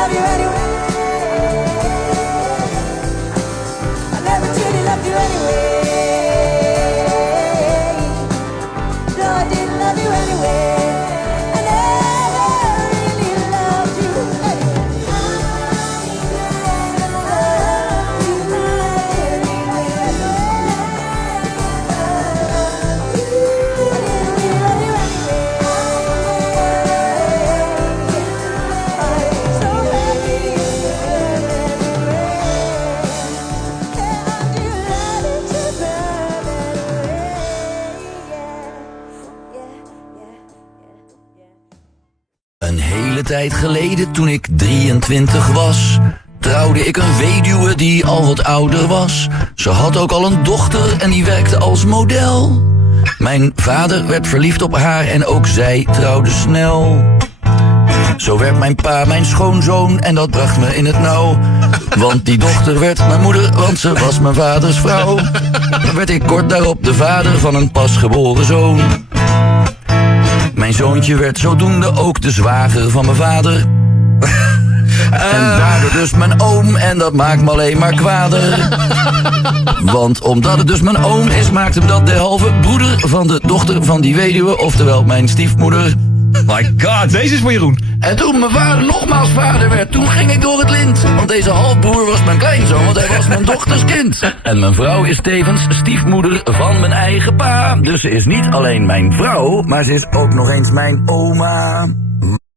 love you anyway. I never truly loved you anyway. No, I didn't love you anyway. I never really loved you Een hele tijd geleden, toen ik 23 was, trouwde ik een weduwe die al wat ouder was. Ze had ook al een dochter en die werkte als model. Mijn vader werd verliefd op haar en ook zij trouwde snel. Zo werd mijn pa mijn schoonzoon en dat bracht me in het nauw. Want die dochter werd mijn moeder, want ze was mijn vaders vrouw. Dan werd ik kort daarop de vader van een pasgeboren zoon. Mijn zoontje werd zodoende ook de zwager van mijn vader. En daardoor dus mijn oom, en dat maakt me alleen maar kwader. Want omdat het dus mijn oom is, maakt hem dat de halve broeder van de dochter van die weduwe, oftewel mijn stiefmoeder. My god, deze is voor Jeroen. En toen mijn vader nogmaals vader werd, toen ging ik door het lint. Want deze halfbroer was mijn kleinzoon, want hij was mijn dochters kind. En mijn vrouw is tevens stiefmoeder van mijn eigen pa. Dus ze is niet alleen mijn vrouw, maar ze is ook nog eens mijn oma.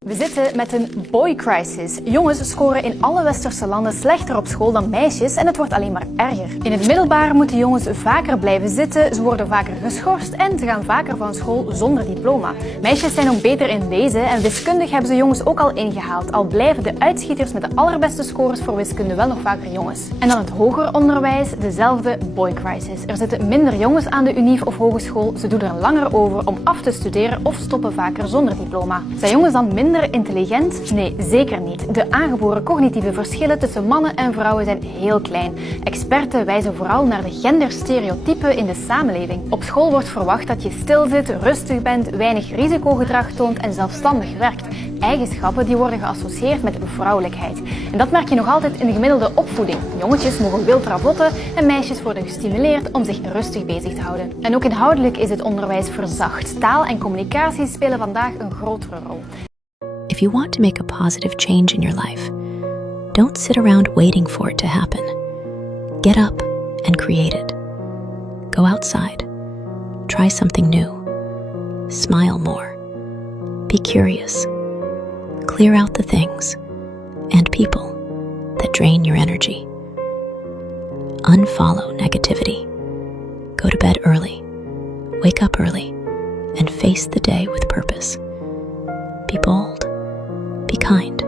We zitten met een boy crisis. Jongens scoren in alle westerse landen slechter op school dan meisjes en het wordt alleen maar erger. In het middelbaar moeten jongens vaker blijven zitten, ze worden vaker geschorst en ze gaan vaker van school zonder diploma. Meisjes zijn ook beter in lezen en wiskundig hebben ze jongens ook al ingehaald, al blijven de uitschieters met de allerbeste scores voor wiskunde wel nog vaker jongens. En dan het hoger onderwijs, dezelfde boy crisis. Er zitten minder jongens aan de unief of hogeschool, ze doen er langer over om af te studeren of stoppen vaker zonder diploma. Zijn jongens dan minder intelligent? Nee, zeker niet. De aangeboren cognitieve verschillen tussen mannen en vrouwen zijn heel klein. Experten wijzen vooral naar de genderstereotypen in de samenleving. Op school wordt verwacht dat je stil zit, rustig bent, weinig risicogedrag toont en zelfstandig werkt. Eigenschappen die worden geassocieerd met vrouwelijkheid. En dat merk je nog altijd in de gemiddelde opvoeding. Jongetjes mogen wild ravotten en meisjes worden gestimuleerd om zich rustig bezig te houden. En ook inhoudelijk is het onderwijs verzacht. Taal en communicatie spelen vandaag een grotere rol. If you want to make a positive change in your life, don't sit around waiting for it to happen. Get up and create it. Go outside. Try something new. Smile more. Be curious. Clear out the things and people that drain your energy. Unfollow negativity. Go to bed early. Wake up early and face the day with purpose. Be bold. Be kind.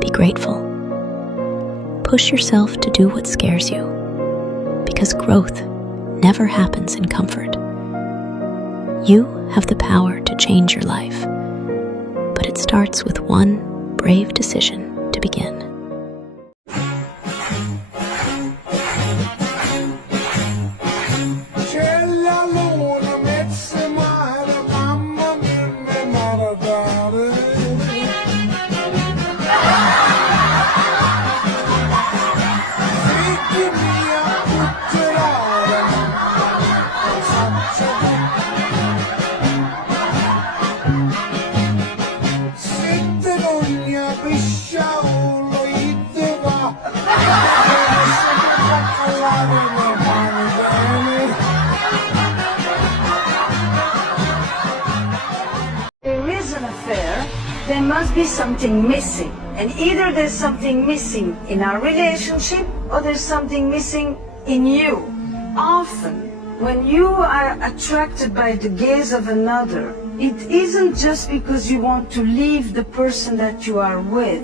Be grateful. Push yourself to do what scares you, because growth never happens in comfort. You have the power to change your life, but it starts with one brave decision to begin. There must be something missing, and either there's something missing in our relationship or there's something missing in you. Often, when you are attracted by the gaze of another, it isn't just because you want to leave the person that you are with,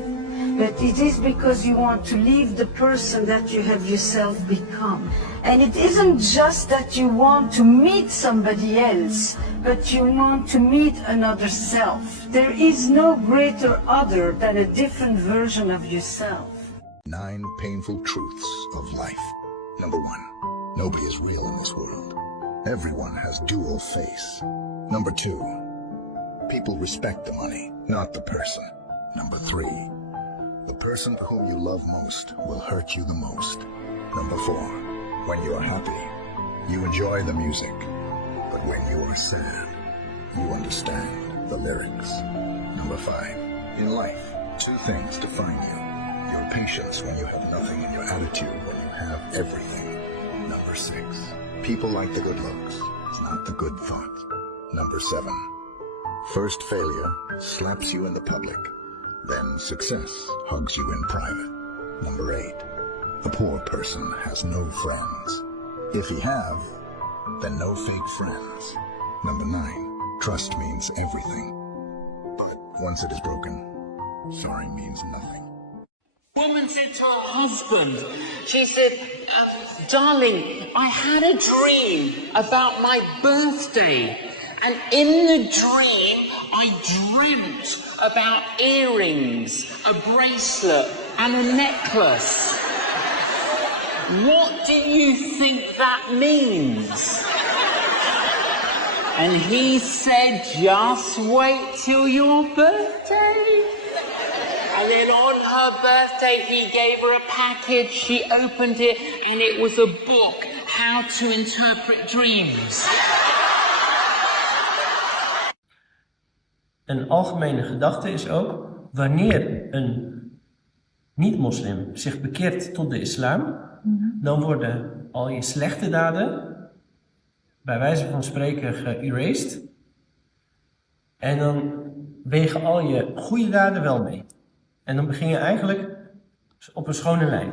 but it is because you want to leave the person that you have yourself become. And it isn't just that you want to meet somebody else, but you want to meet another self. There is no greater other than a different version of yourself. 9 painful truths of life. Number 1, nobody is real in this world. Everyone has dual face. Number 2, people respect the money, not the person. Number 3, the person whom you love most will hurt you the most. Number 4, when you are happy, you enjoy the music. But when you are sad, you understand the lyrics. Number 5, in life, 2 things define you. Your patience when you have nothing and your attitude when you have everything. Number 6, people like the good looks, not the good thought. Number 7, first failure slaps you in the public, then success hugs you in private. Number 8, a poor person has no friends. If he have, then no fake friends. Number 9, trust means everything. But once it is broken, sorry means nothing. Woman said to her husband, she said, darling, I had a dream about my birthday. And in the dream, I dreamt about earrings, a bracelet, and a necklace. What do you think that means? And he said, just wait till your birthday. And then on her birthday, he gave her a package, she opened it, and it was a book, How to Interpret Dreams. Een algemene gedachte is ook, wanneer een niet-moslim zich bekeert tot de islam, dan worden al je slechte daden, bij wijze van spreken, geërased. En dan wegen al je goede daden wel mee. En dan begin je eigenlijk op een schone lijn.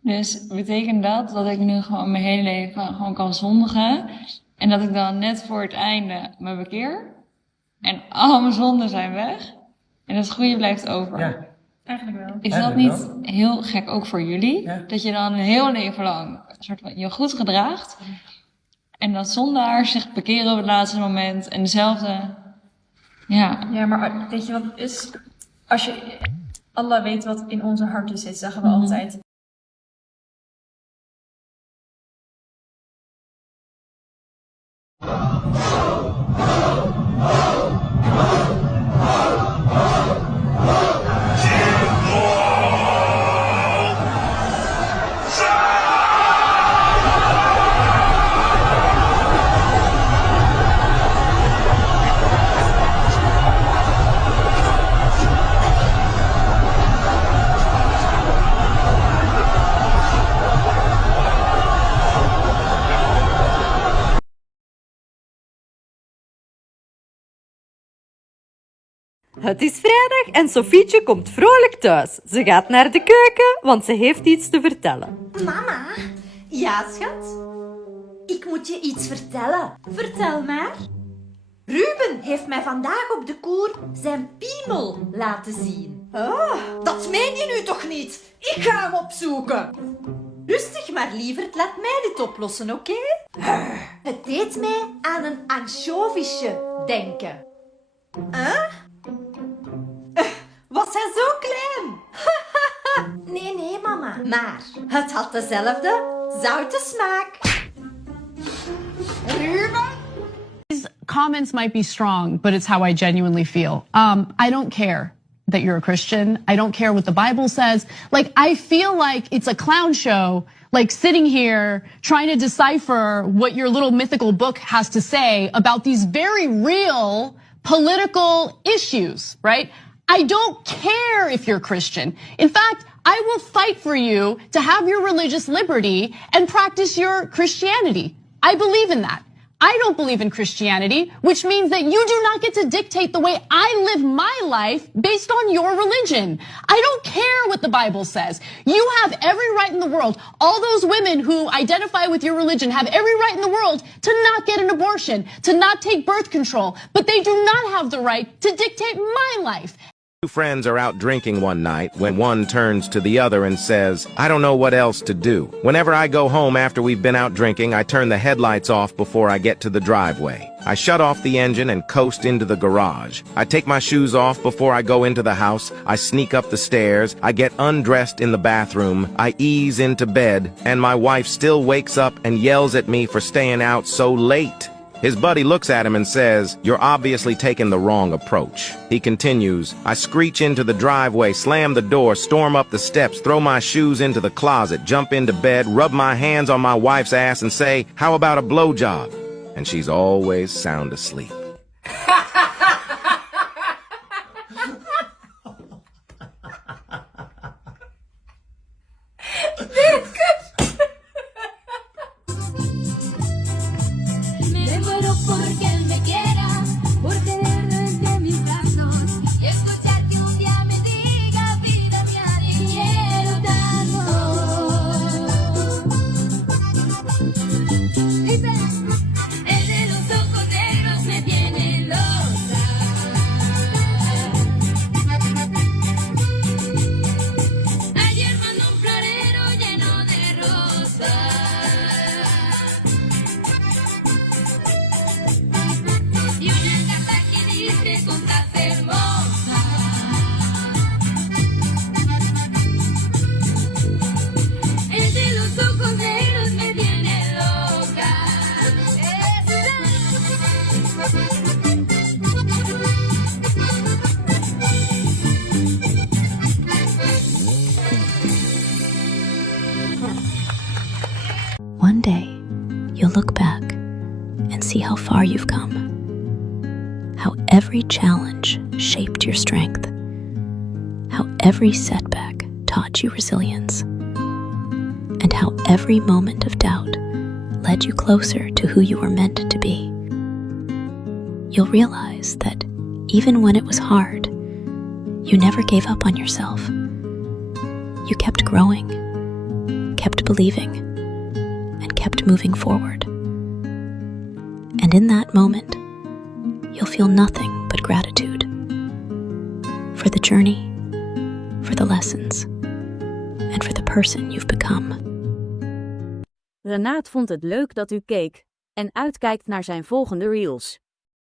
Dus betekent dat ik nu gewoon mijn hele leven gewoon kan zondigen. En dat ik dan net voor het einde me bekeer. En al mijn zonden zijn weg. En het goede blijft over. Ja. Eigenlijk wel. Is dat niet heel gek ook voor jullie? Ja. Dat je dan een heel leven lang soort van je goed gedraagt. En dat zondaars zich bekeren op het laatste moment. En dezelfde... Ja, maar weet je wat het is? Als je... Allah weet wat in onze harten zit, zeggen we altijd. Het is vrijdag en Sofietje komt vrolijk thuis. Ze gaat naar de keuken, want ze heeft iets te vertellen. Mama? Ja, schat? Ik moet je iets vertellen. Vertel maar. Ruben heeft mij vandaag op de koer zijn piemel laten zien. Oh, dat meen je nu toch niet? Ik ga hem opzoeken. Rustig maar, lieverd. Laat mij dit oplossen, oké? Het deed mij aan een ansjovisje denken. Was hij zo klein? Nee, mama. Maar het had dezelfde zoute smaak. Ruben? These comments might be strong, but it's how I genuinely feel. I don't care that you're a Christian. I don't care what the Bible says. Like, I feel like it's a clown show, like sitting here trying to decipher what your little mythical book has to say about these very real political issues, right? I don't care if you're Christian. In fact, I will fight for you to have your religious liberty and practice your Christianity. I believe in that. I don't believe in Christianity, which means that you do not get to dictate the way I live my life based on your religion. I don't care what the Bible says. You have every right in the world. All those women who identify with your religion have every right in the world to not get an abortion, to not take birth control, but they do not have the right to dictate my life. Two friends are out drinking one night when one turns to the other and says, I don't know what else to do. Whenever I go home after we've been out drinking, I turn the headlights off before I get to the driveway. I shut off the engine and coast into the garage. I take my shoes off before I go into the house. I sneak up the stairs. I get undressed in the bathroom. I ease into bed, and my wife still wakes up and yells at me for staying out so late. His buddy looks at him and says, "You're obviously taking the wrong approach." He continues, "I screech into the driveway, slam the door, storm up the steps, throw my shoes into the closet, jump into bed, rub my hands on my wife's ass and say, 'How about a blowjob?' And she's always sound asleep." Me muero porque él me quiera, por tenerlo entre mis brazos y escuchar que un día me diga, vida mía, te quiero tanto. Dice, el de los ojos negros me tiene loca. Ayer mandó un florero lleno de rosas. Y una carta que dice cosas hermosas. El de los ojos negros me tiene loca. One day, you'll look back and see how far you've come. How every challenge shaped your strength. How every setback taught you resilience. And how every moment of doubt led you closer to who you were meant to be. You'll realize that even when it was hard, you never gave up on yourself. You kept growing, kept believing, and kept moving forward. And in that moment, you'll feel nothing but gratitude for the journey, for the lessons, and for the person you've become. Renaat vond het leuk dat u keek en uitkijkt naar zijn volgende reels.